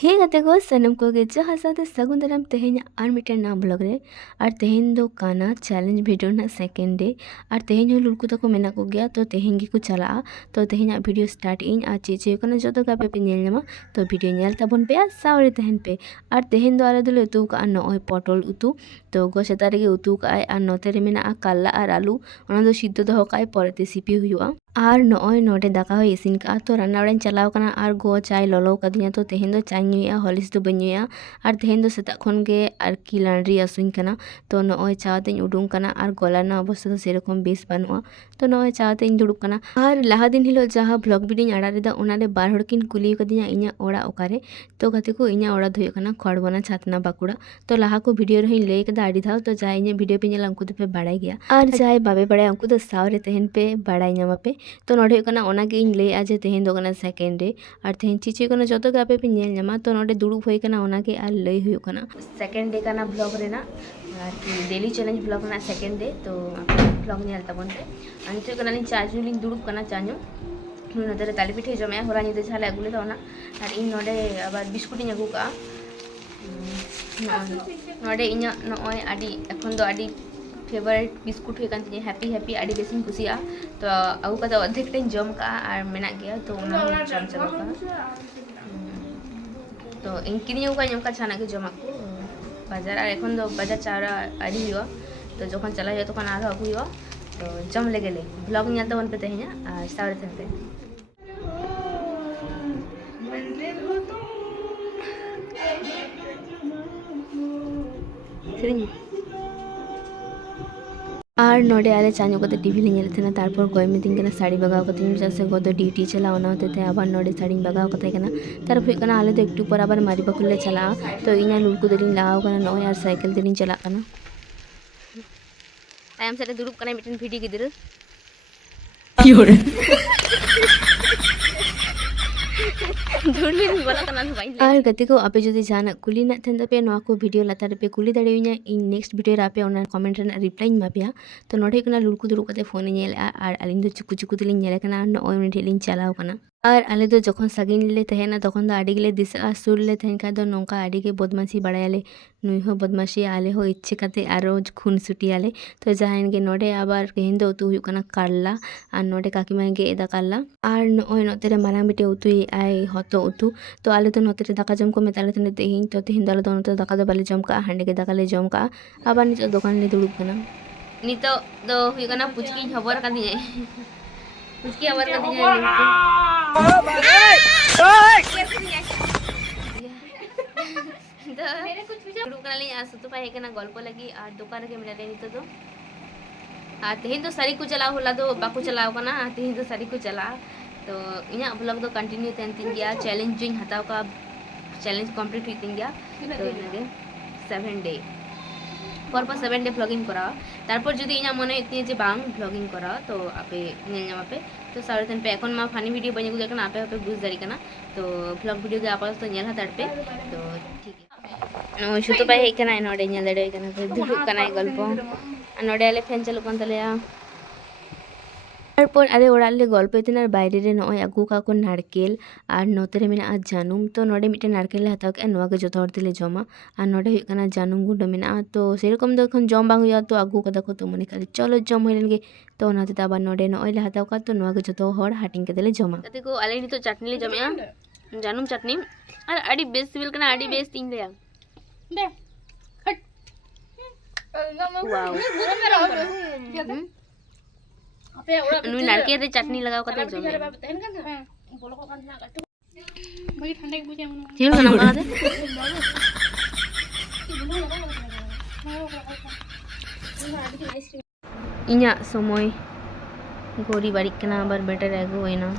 हे गाते को सनम को गे जहाँ साथे सगुन दाराम तेहेñ आर मिटन ना ब्लॉग रे और तेहेñ दो काना चैलेंज वीडियो ना सेकेंड डे और तेहेñ हो लुड़कु तको मेना को गया तो तेहेñ गे को चला तो तेहेñ वीडियो स्टार्ट इन आ चे कना जो तो पे नेल ᱧᱟᱢᱟ तो वीडियो नेल तबन पे सावरे तेहेñ पे और तेहेñ दो आले दोले उतु का नय पटल उतु तो गो सेता रेगे उतु का और नोते रे मेना काल्ला और आलू ओना दो सिद्ध दो का परेते सिपि हुआ और नय नोडे दाका हो इसिन का तो रान्ना ओड़ाñ चलाव कना और गो चाय ललो कदिया तो तेहेñ दो चाय ᱧᱩᱭᱟ हॉलिस दो बन ᱧᱩᱭᱟ और तेहेñ दो सेता खन गे आरकी लांड्री आसुኝ कना तो नय चावतेñ उडुंग कना और गला ना अवस्था तो सेरकम बेस बानुआ तो नय चावतेñ दुड़ुब कना और लाहा दिन हिलो जहाँ ब्लॉग वीडियो आड़ा रेदा ओनारे बार हड़ किन कुली कदिया इñा ओड़ा ओकारे तो गाते को इñा ओड़ा दो कना खड़बना छातना बाकुड़ा तो लाहा को वीडियो रही लई कदा आड़ी धाव तो जाय इñा वीडियो पे नेला उनको तो पे बाड़ाय गया और जाय बाबे बाड़ाय उनको तो सावरे तेहेñ पे बाड़ाय ᱧᱟᱢᱟ पे तो नोडे कना ओनागे ᱤᱧ ᱞᱟᱹᱭᱟ ᱡᱮ ᱛᱮᱦᱮᱧ ᱫᱚ ᱠᱟᱱᱟ ᱥᱮᱠᱮন্ड ᱰे ᱟᱨ ᱛᱮᱦᱮᱧ ᱪᱤᱪᱤ ᱠᱟᱱᱟ ᱡᱚᱛᱚ ᱜᱮ ᱟᱯᱮ ᱯᱮ ᱧᱮᱞ ᱧᱟᱢᱟ तो नोडे दुड़ुब होय कना ओनागे आर लई हुᱭᱩᱜ कना सेकेंड डे कना blog Raina आरकी daily challenge blog ना सेकेंड डे तो ब्लॉग नेल तबन पे आर नितो कना लिन चार्ज लिन दुड़ुब कना चाñu नोदरे ताली पिठे जमे होरा निदे झाले अगुले दा ओना आर इन नोडे आबार बिस्कुट ᱤᱧ अगु का नोडे इña नय आडी एखन दो आडी फेवरेट बिस्कुट हुई कान हैप्पी हैप्पी आड़ी बेसिन कुसिया तो आगू का अद्धेक टेन जम का और मेना गया तो जम चाबा का तो इन किनी का जम का छाना के जमा को बाजार और एखन दो बाजार चारा आड़ी हुआ तो जखन चला हुआ तखन आरो अगु हुआ तो जम ले गेले ब्लॉग ᱧᱮᱞ ᱛᱟᱵᱚᱱ ᱯᱮ ᱛᱮᱦᱮᱧᱟ ᱟᱨ ᱥᱟᱣᱨᱮ ᱛᱟᱦᱮᱱ ᱯᱮ सेरेᱧ और नोडे आले चाñu कते टीवी ले नेल थेना तारपर गय मिदिन कना साड़ी बगाव कते ᱧ जैसे गो दो ड्यूटी चला ओना होते आबार नोडे साड़ी बगाव कते कना तारपर कना आले तो एकटू पर आबार मारी बकुल ले चला तो इña लुड़कु दलिन लाव कना नय और साइकिल दलिन चला कना तायम सेटे दुड़ुब कना मिटन भिडी गिदिर और गति को आपे जो जाना कुली ना थेन पे नवा को वीडियो लातार पे कुली दाड़ेविना इन नेक्स्ट वीडियो रे आपे ओना कमेंट रे रिप्लाई मापिया तो नोडे कना लुड़कु दुड़ुब कते फोन नेल और अलिन दो चुकु चुकु दिलिन नेल कना नय उनि ठेलिन चलाव कना और आले दो जखन सागिन ले तहेना तखन दो आडी गेले दिसा सुर ले तहेन का दो नोंका आडी के बदमाशी बाड़ायाले नुई हो बदमाशी आले हो इच्छे काते आरो खून सुटियाले तो जहान गे नोडे आबार तेहेन दो उतु हुयुग कना कारला और नोडे काकीमा गे एदा कारला और नय नोते रे मारांग बेटे उतु आय हतो उतु तो आले तो नोते रे दाका जम को मेताले तने तेहेन तो तेहेन दाले तो नोते दाका दो बाले जम का हांडे के दाका ले जम का आबार नितो दुकान ले दुड़ुब कना नितो दो हुयुग कना पुचकी खबर कादिए पुचकी खबर कादिए गल्प लगी और दुकान के मिला नितो दो तेहेन तो सारी को चलाव होला दो बाको चलाव कना तेहेन तो सारी को चला तो इña ब्लॉग दो कंटिन्यू तहन तीन गया चैलेंज जो हताव का चैलेंज कंप्लीट हुई तीन गया तो इनागे 7 डे पर 7 डे ब्लॉगिंग करा तारपर जदि इña मने इतनी जे बांग ब्लॉगिंग करा तो आपे नेल ᱧᱟᱢᱟ पे तो सारे तन पे एखन मा फानी वीडियो बने गुदे कना आपे आपे बुझ दाड़ी कना तो ब्लॉग वीडियो के आपातत तो नेल हताड़ पे तो ठीक है शुतु पाई कना नोडे नेल दाड़ी कना तो दुड़ुब कना गल्प नोडे आले फैन चालू कन तलेया तारपर आले ओड़ाले गल्प इतना बायरे रे नय आगु का को नारकेल और नोते रे मेना जानुम तो नोडे मिटे नारकेल ले हताव के नोवा के जतो हर तेले जमा और नोडे हुई कना जानुम गुंडो मेना तो सेरकम दो खन जम बांग हुआ तो आगु कदा को तो मने खाली चलो जम होइलन गे तो ओना ते आबार नोडे नय ले हताव का तो नोवा के जतो हर हाटिंग के तेले जमा तते को आले नि तो चटनी ले जमया जानुम चटनी और आडी बेस सिविल कना आडी बेस तीन लेया दे हट वाओ नुई नारकेल रे चटनी लगाव कते जमे बोलो को कांदना काटू भाई ठंडा के बुझे मन थिल कना बादे इña समय गोरी बाड़ी कना आबार बेटर आगु होइना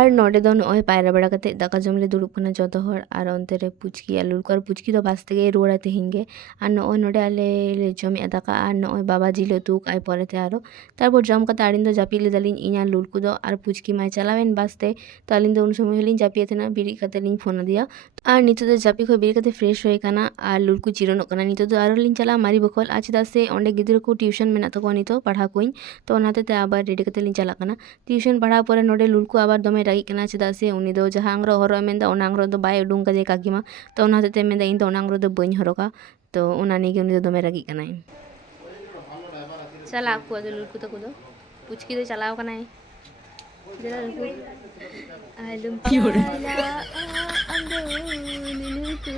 আর নডে ᱫᱚ ᱱᱚᱜᱼᱚᱭ ᱯᱟᱭᱨᱟ ᱵᱟᱲᱟ ᱠᱟᱛᱮ ᱫᱟᱠᱟ ᱡᱚᱢ ᱞᱮ ᱫᱩᱲᱩᱵ ᱠᱟᱱᱟ ᱡᱚᱛᱚ ᱦᱚᱲ ᱟᱨ ᱚᱱᱛᱮ ᱨᱮ ᱯᱩᱪᱠᱤ ᱟᱨ ᱞᱩᱞᱠᱩ ᱟᱨ ᱯᱩᱪᱠᱤ ᱫᱚ ᱵᱟᱥ ᱛᱮᱜᱮ ᱨᱩᱣᱟᱹᱲᱟ ᱛᱮᱦᱮᱧ ᱜᱮ ᱟᱨ ᱱᱚᱜᱼᱚᱭ ᱱᱚᱰᱮ ᱟᱞᱮ ᱞᱮ ᱡᱚᱢᱮᱜᱼᱟ ᱫᱟᱠᱟ ᱟᱨ ᱱᱚᱜᱼᱚᱭ ᱵᱟᱵᱟ ᱡᱤᱞ ᱩᱛᱩ ᱠᱟᱜᱼᱟᱭ ᱯᱚᱨᱮᱛᱮ ᱟᱨᱚ ᱛᱟᱨᱯᱚᱨ ᱡᱚᱢ ᱠᱟᱛᱮ ᱟᱹᱞᱤᱧ ᱫᱚ ᱡᱟᱹᱯᱤᱫ ᱞᱮᱫᱟᱞᱤᱧ ᱤᱧ ᱟᱨ ᱞᱩᱞᱠᱩ ᱫᱚ ᱟᱨ ᱯᱩᱪᱠᱤ ᱢᱟᱭ ᱪᱟᱞᱟᱣᱮᱱ ᱵᱟᱥ ᱛᱮ ᱛᱚ ᱟᱹᱞᱤᱧ ᱫᱚ ᱩᱱ ᱥᱚᱢᱚᱭ ᱦᱚᱸᱞᱤᱧ ᱡᱟᱹᱯᱤᱫ ᱛᱟᱦᱮᱱᱟ ᱵᱤᱨᱤᱫ ᱠᱟᱛᱮ ᱞᱤᱧ ᱯᱷᱳᱱ ᱟᱫᱮᱭᱟ ᱟᱨ ᱱᱤᱛᱚᱜ ᱫᱚ ᱡᱟᱹᱯᱤᱫ ᱠᱷᱚᱱ ᱵᱮᱨᱮᱫ ᱠᱟᱛᱮ ᱯᱷᱨᱮᱥ ᱦᱩᱭ ᱟᱠᱟᱱᱟ ᱟᱨ ᱞᱩᱞᱠᱩ ᱪᱤᱨᱚᱱᱚᱜ ᱠᱟᱱᱟ ᱱᱤᱛᱚᱜ ᱫᱚ ᱟᱨᱚ ᱞᱤᱧ ᱪᱟᱞᱟᱜᱼᱟ ᱢᱟᱨᱤ ᱵᱚᱠᱚᱞ ᱟᱨ ᱪᱮᱫᱟᱜ ᱥᱮ ᱚᱸᱰᱮ ᱜᱤᱫᱽᱨᱟᱹ ᱠᱚ ᱴᱤᱭᱩᱥᱚᱱ ᱢᱮᱱᱟᱜ ᱛᱟᱠᱚᱣᱟ ᱱᱤᱛᱚᱜ ᱯᱟᱲᱦᱟᱣ ᱠᱚᱣᱟᱧ ᱛᱚ ᱚᱱᱟ ᱦᱚᱛᱮᱡ ᱛᱮ ᱟᱵᱟर ᱨᱮᱰᱤ ᱠᱟᱛᱮ ᱞᱤᱧ ᱪᱟᱞᱟᱜ ᱠᱟᱱᱟ ᱴᱤᱭᱩᱥᱚᱱ ᱯᱟᱲᱦᱟᱣ ᱯᱚᱨᱮ ᱱᱚᱰᱮ ᱞᱩᱞᱠᱩ ᱟᱵᱟर ᱫᱚᱢᱮ ᱨᱟᱹᱜᱤᱜ ᱠᱟᱱᱟ ᱪᱮᱫᱟᱜ ᱥᱮ ᱩᱱᱤ ᱫᱚ ᱡᱟᱦᱟᱸ ᱟᱝᱨᱚᱵ ᱦᱚᱨᱚᱜ ᱢᱮᱱᱫᱟ ᱚᱱᱟ ᱟᱝᱨᱚᱵ ᱫᱚ ᱵᱟᱭ ᱩᱰᱩᱝ ᱠᱟᱫᱮᱭᱟ ᱠᱟᱠᱤᱢᱟ ᱛᱚ ᱚᱱᱟ ᱦᱚᱛᱮᱡ ᱛᱮ ᱢᱮᱱᱫᱟ ᱤᱧ ᱫᱚ ᱚᱱᱟ ᱟᱝᱨᱚᱵ ᱫᱚ ᱵᱟᱹᱧ ᱦᱚᱨᱚᱜᱟ ᱛᱚ ᱚᱱᱟ ᱱᱤᱭᱮ ᱜᱮ ᱩᱱᱤ ᱫᱚ ᱫᱚᱢᱮ ᱨᱟᱹᱜᱤᱜ ᱠᱟᱱᱟᱭ ᱪᱟᱞᱟᱜ ᱟᱠᱚ ᱟᱫᱚ ᱞᱩᱞᱠᱩ ᱛᱟᱠᱚ ᱫᱚ ᱯᱩᱪᱠᱤ ᱫᱚ ᱪᱟᱞᱟᱣ ᱠᱟᱱᱟᱭ ᱡᱮᱞᱟ ᱞᱩᱞᱠᱩ ᱟᱞᱩᱢ ᱯᱟᱞᱟᱜᱼᱟ ᱟᱢᱫᱚ ᱞᱩᱞᱠᱩ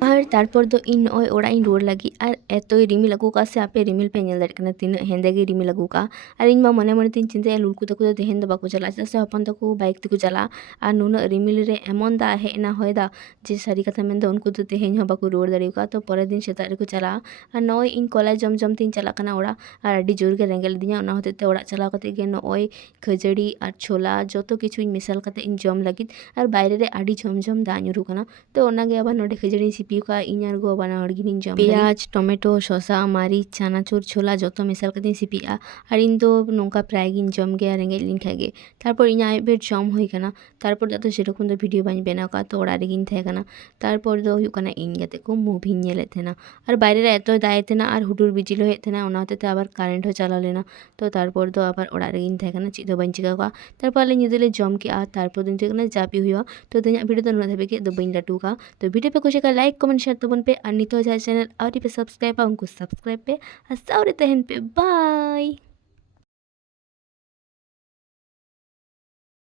আর তারপর তো ᱤᱧ ᱱᱚᱜᱼᱚᱭ ᱚᱲᱟᱜ ᱤᱧ ᱨᱩᱣᱟᱹᱲ ᱞᱟᱹᱜᱤᱫ ᱟᱨ ᱮᱛᱚᱭ ᱨᱤᱢᱤᱞ ᱟᱹᱜᱩ ᱠᱟᱜᱼᱟ ᱥᱮ ᱟᱯᱮ ᱨᱤᱢᱤᱞ ᱯᱮ ᱧᱮᱞ ᱫᱟᱲᱮᱭᱟᱜ ᱠᱟᱱᱟ ᱛᱤᱱᱟᱹᱜ ᱦᱮᱸᱫᱮ ᱜᱮ ᱨᱤᱢᱤᱞ ᱟᱹᱜᱩ ᱠᱟᱜᱼᱟ ᱟᱨ ᱤᱧ ᱢᱟ ᱢᱚᱱᱮ ᱢᱚᱱᱮ ᱛᱤᱧ ᱪᱤᱱᱛᱟᱹᱭᱟ ᱞᱩᱞᱠᱩ ᱛᱟᱠᱚ ᱫᱚ ᱛᱮᱦᱮᱧ ᱫᱚ ᱵᱟᱠᱚ ᱪᱟᱞᱟᱜᱼᱟ ᱪᱮᱫᱟᱜ ᱥᱮ ᱦᱚᱯᱚᱱ ᱛᱟᱠᱚ ᱵᱟᱭᱤᱠ ᱛᱮᱠᱚ ᱪᱟᱞᱟᱜᱼᱟ ᱟᱨ ᱱᱩᱱᱟᱹᱜ ᱨᱤᱢᱤᱞ ᱨᱮ ᱮᱢᱚᱱ ᱫᱟᱜ ᱦᱮᱡ ᱮᱱᱟ ᱦᱚᱭ ᱫᱟᱜ ᱡᱮ ᱥᱟᱹᱨᱤ ᱠᱟᱛᱷᱟ ᱢᱮᱱᱫᱚ ᱩᱱᱠᱩ ᱫᱚ ᱛᱮᱦᱮᱧ ᱦᱚᱸ ᱵᱟᱠᱚ ᱨᱩᱣᱟᱹᱲ ᱫᱟᱲᱮ ᱠᱟᱜᱼᱟ ᱛᱚ ᱯᱚᱨᱮᱨ ᱫᱤᱱ ᱥᱮᱛᱟᱜ ᱨᱮᱠᱚ ᱪᱟᱞᱟᱜᱼᱟ ᱟᱨ ᱱᱚᱜᱼᱚᱭ ᱤᱧ ᱠᱚᱞᱟᱭ ᱡᱚᱢ ᱡᱚᱢ ᱛᱤᱧ ᱪᱟᱞᱟᱜ ᱠᱟᱱᱟ ᱚᱲᱟᱜ ᱟᱨ ᱟᱹᱰि ᱡᱳᱨ ᱜᱮ ᱨᱮᱸᱜᱮᱡ ᱞᱤᱫᱤᱧᱟ ᱚᱱᱟ ᱦᱚᱛᱮᱡ ᱛᱮ ᱚᱲᱟᱜ ᱪᱟᱞᱟᱣ ᱠᱟᱛᱮ ᱜᱮ ᱱᱚᱜᱼᱚᱭ ᱠᱷᱟᱹᱡᱟᱹᱲᱤ ᱟᱨ ᱪᱷᱳᱞᱟ ᱡᱚᱛᱚ ᱠᱤᱪᱷᱩᱧ ᱢᱮᱥᱟᱞ ᱠᱟᱛᱮ ᱤᱧ ᱡᱚᱢ ᱞᱟᱹᱜᱤᱫ ᱟᱨ ᱵᱟᱭᱨᱮ ᱨᱮ ᱟᱹᱰᱤ ᱡᱷᱚᱢ ᱡᱷᱚᱢ ᱫᱟᱜ ᱧᱩᱨᱩᱜ ᱠᱟᱱᱟ ᱛᱚ ᱚᱱᱟᱜᱮ ᱟᱵᱟᱨ ᱱᱚᱰᱮ ᱠᱷᱟᱹᱡᱟᱹᱲᱤᱧ ᱥᱤᱯᱤ ᱠᱟᱜᱼᱟ ᱤᱧ ᱟᱨ ᱜᱚ ᱵᱟᱱᱟ ᱦᱚᱲ ᱜᱮᱞᱤᱧ ᱡᱚᱢ ᱯᱮᱸᱭᱟᱡ ᱴᱚᱢᱮᱴᱳ ᱥᱚᱥᱟ ᱢᱟᱹᱨᱤᱪ ᱪᱟᱱᱟᱪᱩᱨ ᱪᱷᱳᱞᱟ ᱡᱚᱛᱚ ᱢᱮᱥᱟᱞ ᱠᱟᱛᱮᱧ ᱥᱤᱯᱤᱜᱼᱟ ᱟᱨ ᱤᱧ ᱫᱚ ᱱᱚᱝᱠᱟ ᱯᱨᱟᱭ ᱜᱤᱧ ᱡᱚᱢ ᱜᱮᱭᱟ ᱨᱮᱸᱜᱮᱡ ᱞᱤᱧ ᱠᱷᱟᱡ ᱜᱮ ᱛᱟᱨᱯᱚᱨ ᱤᱧᱟᱹᱜ ᱟᱭᱩᱵ ᱵᱮᱨ ᱡᱚᱢ ᱦᱩᱭ ᱠᱟᱱᱟ ᱛᱟᱨᱯᱚᱨ ᱫᱚ ᱥᱮᱨᱚᱠᱚᱢ ᱫᱚ ᱵᱷᱤᱰᱤᱭᱳ ᱵᱟᱹᱧ ᱵᱮᱱᱟᱣ ᱠᱟᱜᱼᱟ ᱛᱚ ᱚᱲᱟᱜ ᱨᱮᱜᱮᱧ ᱛᱟᱦᱮᱸ ᱠᱟᱱᱟ ᱛᱟᱨᱯᱚᱨ ᱫᱚ ᱦᱩᱭᱩᱜ ᱠᱟᱱᱟ ᱤᱧ ᱜᱟᱛᱮ ᱠᱚ ᱢᱩᱵᱷᱤᱧ ᱧᱮᱞᱮᱫ ᱛᱟᱦᱮᱱᱟ ᱟᱨ ᱵᱟᱭᱨᱮ ᱨᱮ ᱮᱛᱚᱭ ᱫᱟᱜ ᱮᱫ ᱛᱟᱦᱮᱱᱟ ᱟᱨ ᱦᱩᱰᱩᱨ ᱵᱤᱡᱽᱞᱤ ᱦᱮᱡ ᱛᱟᱦᱮᱱᱟ ᱚᱱᱟ ᱦᱚᱛᱮᱡ ᱛᱮ ᱟᱵᱟर ᱠᱟᱨᱮᱱᱴ ᱦᱚᱸ ᱪᱟᱞᱟᱣ ᱞᱮᱱᱟ ᱛᱚ ᱛᱟᱨᱯᱚᱨ ᱫᱚ ᱟᱵᱟर ᱚᱲᱟᱜ ᱨᱮᱜᱮᱧ ᱛᱟᱦᱮᱸ ᱠᱟᱱᱟ ᱪᱮᱫ ᱦᱚᱸ ᱵᱟᱹᱧ ᱪᱤᱠᱟᱹ ᱠᱟᱜᱼᱟ ᱛᱟᱨᱯᱚᱨ ᱟᱞᱮ ᱧᱤᱫᱟᱹ ᱞᱮ ᱡᱚᱢ ᱠᱮᱜᱼᱟ ᱛᱟᱨᱯᱚᱨ ᱫᱤᱱ ᱦᱩᱭᱩᱜ ᱠᱟᱱᱟ ᱡᱟᱹᱯᱤᱫ ᱦᱩᱭᱩᱜᱼᱟ ᱛᱚ ᱛᱮᱦᱮᱧᱟᱜ ᱵᱷᱤᱰᱤᱭᱳ ᱫᱚ ᱱᱩᱱᱟᱹᱜ ᱫᱷᱟᱹᱵᱤᱡ ᱜᱮ ᱫᱚ ᱵᱟᱹᱧ ᱞᱟᱹᱴᱩ ᱠᱟᱜᱼᱟ ᱛᱚ ᱵᱷᱤᱰᱤᱭᱳ ᱯᱮ ᱠᱩᱥᱤ ᱠᱟᱜᱼᱟ ᱞᱟᱭᱤᱠ ᱠᱚᱢᱮᱱᱴ ᱥᱮᱭᱟᱨ ᱛᱟᱵᱚᱱ ᱯᱮ ᱟᱨ ᱱᱤᱛᱚᱜ ᱡᱟᱦᱟᱸ ᱪᱮᱱᱮᱞ ᱟᱹᱣᱨᱤ ᱯᱮ ᱥᱟᱵᱥᱠᱨᱟइबᱟ ᱩᱱᱠᱩ ᱥᱟᱵᱥᱠᱨᱟइब ᱯᱮ ᱟᱨ ᱥᱟᱶᱨᱮ ᱛᱟᱦᱮᱱ ᱯᱮ ᱵᱟᱭ